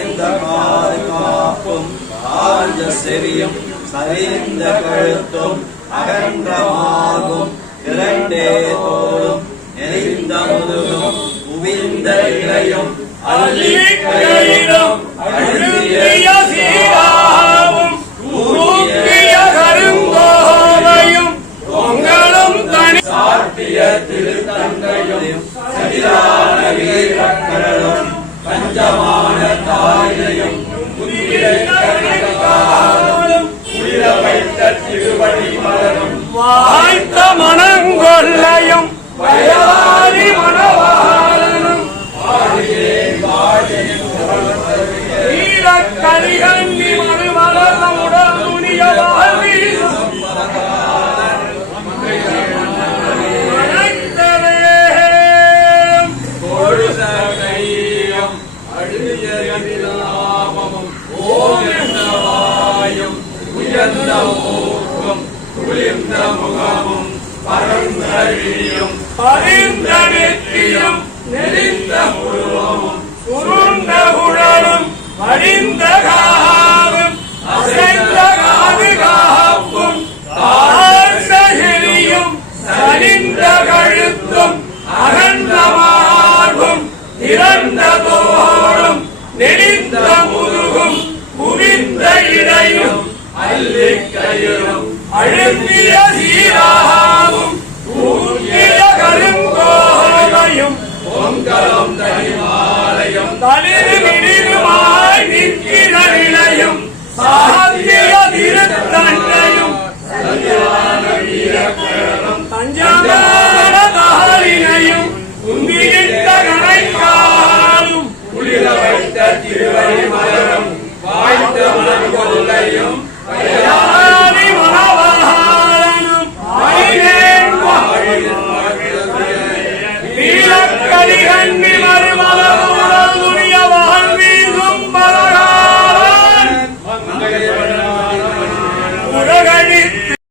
வளைந்த காது காப்பும் ஆழ்ந்த செவியும் சரிந்த கழுத்தும் அகன்றமாகும் இரண்டே தோளும் நெறிந்த முதுகும் குவிந்த இலையும் அள்ளிக்கையிலும் அழுந்திய சீராவும் ஊக்கிய கருங்கோலையும் பொங்கலும் தனி சாட்டிய திருத்தங்கையும் சதிரான வீரக்கரலும் பஞ்சமான தாயினையும் குளிர வைத்த திருவடி மலரும் வாய்த்த மனங்கொள்ளையும் வயலாரி மணவாளனும் கலிகண்ணி மறுமலர்ந்த உடல் துணிய வாழ்வீசும் உயர்ந்த மூக்கும் குளிர்ந்த முகமும் பரந்தழியும் பரிந்த நெற்றியும் நெறிந்த புருவமும் சுருண்ட உடலும் மடிந்த காவும் அசைந்த காது காப்பும் தாழ்ந்த செவியும் சரிந்த கழுத்தும் அகன்ற மார்பும் திறந்த தோளும் நெறிந்த முதுகும் குவிந்த இடையும் அள்ளிக்கையிலும் அழுந்திய சீராவும் ஊக்கிய கருங்கோலையும் பொங்கலும் தனிமாலையும் தளிர்மிடிலுமாய் நிற்கிற நிலையும் சாத்திய திருத்தண்டையும் தஞ்சாவூர தாளினையும் குந்தியிட்ட கணைக்காலும் குளிர வைத்த திருவடி மலரும் வாய்த்த மனங்கொள்ளையும் வயலாரி மணவாளனும் வீரக்கலிகண்ணி